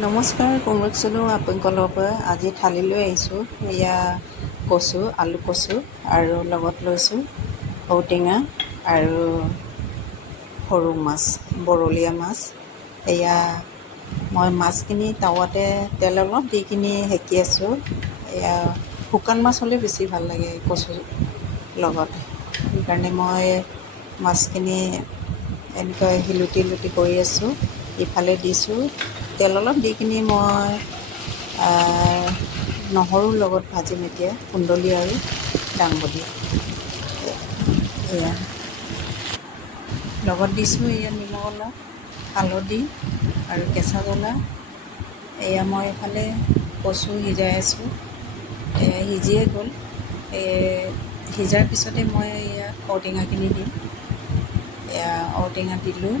নমস্কাৰ, কমৰেড চলো আপোনালোকৰ পৰা আজি থালি লৈ আহিছোঁ। এয়া কচু, আলু কচু আৰু লগত লৈছোঁ ঔটেঙা আৰু সৰু মাছ, বৰলীয়া মাছ। এয়া মই মাছখিনি টাৱাতে তেল অলপ দি কিনি সেকি আছোঁ। এয়া শুকান মাছ হ'লে বেছি ভাল লাগে কচুৰ লগত। সেইকাৰণে মই মাছখিনি এনেকৈ শিলুটি কৰি আছোঁ। ইফালে দিছোঁ তেল অলপ দি কিনি মই নহৰুৰ লগত ভাজিম এতিয়া, কুন্দলি আৰু দাংবডি। এয়া লগত দিছোঁ এয়া নিমখ অলপ, হালধি আৰু কেঁচা জ্বলা। এয়া মই এইফালে কচু সিজাই আছোঁ। সিজিয়ে গ'ল। সিজাৰ পিছতে মই এয়া ঔটেঙাখিনি দিম। এয়া ঔটেঙা দিলোঁ।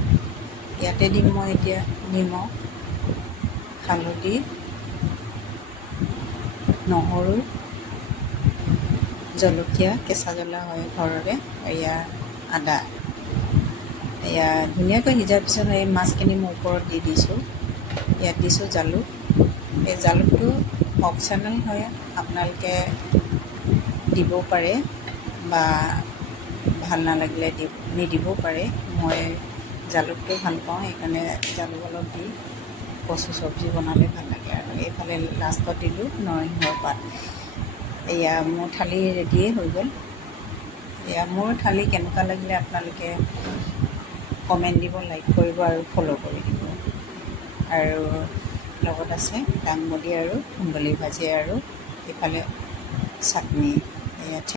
ইয়াতে দিম মই এতিয়া নিমখ, হালধি, নহৰু, জলকীয়া, কেঁচা জ্বলা হয় ঘৰৰে, এয়া আদা। এয়া ধুনীয়াকৈ সিজাৰ পিছত এই মাছখিনি মই ওপৰত দি দিছোঁ। ইয়াত দিছোঁ জালুক। এই জালুকটো অপশ্যনেল হয়, আপোনালোকে দিবও পাৰে বা ভাল নালাগিলে নিদিবও পাৰে। মই জালুকটো ভাল পাওঁ, সেইকাৰণে জালুক অলপ দি কচু চব্জি বনালে ভাল লাগে। আৰু এইফালে লাষ্টত দিলোঁ নৰসিংহৰ পাত। এয়া মোৰ থালি ৰেডিয়ে হৈ গ'ল। এয়া মোৰ থালি কেনেকুৱা লাগিলে আপোনালোকে কমেণ্ট দিব, লাইক কৰিব আৰু ফ'ল' কৰি দিব। আৰু লগত আছে দাংবডি আৰু কুন্দলি ভাজি আৰু ইফালে চাটনি। এয়া